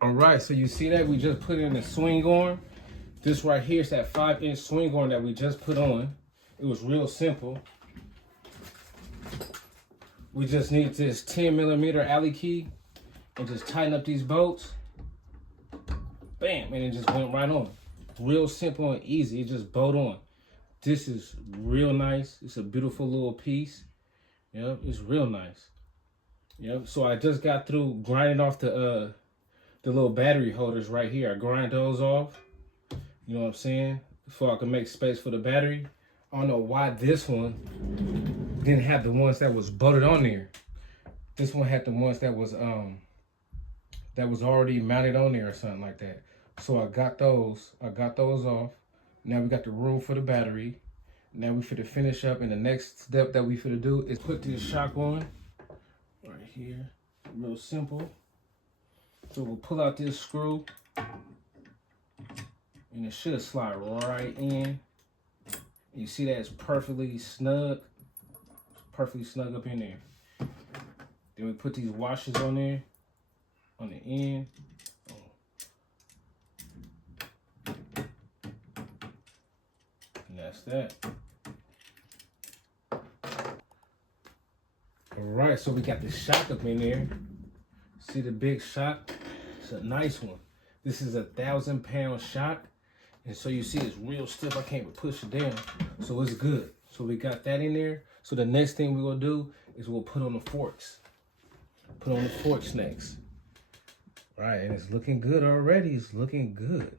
All right, so you see that we just put in the swing arm. This right here is that 5-inch swing arm that we just put on. It was real simple. We just need this 10mm alley key and just tighten up these bolts. Bam, and it just went right on. Real simple and easy, it just bolt on. This is real nice. It's a beautiful little piece. Yep, it's real nice. Yep, so I just got through grinding off the little battery holders right here. I grind those off, you know what I'm saying? So I can make space for the battery. I don't know why this one didn't have the ones that was bolted on there. This one had the ones that was already mounted on there or something like that. So I got those off. Now we got the room for the battery. Now we finna finish up, and the next step that we finna do is put this shock on right here. Real simple. So we'll pull out this screw, and it should slide right in. You see that it's perfectly snug up in there. Then we put these washers on there, on the end. And that's that. All right, so we got the shock up in there. See the big shock? It's a nice one. This is a 1,000-pound shock. And so you see it's real stiff. I can't even push it down. So it's good. So we got that in there. So the next thing we're gonna do is we'll put on the forks. Put on the forks next. All right, and it's looking good already. It's looking good.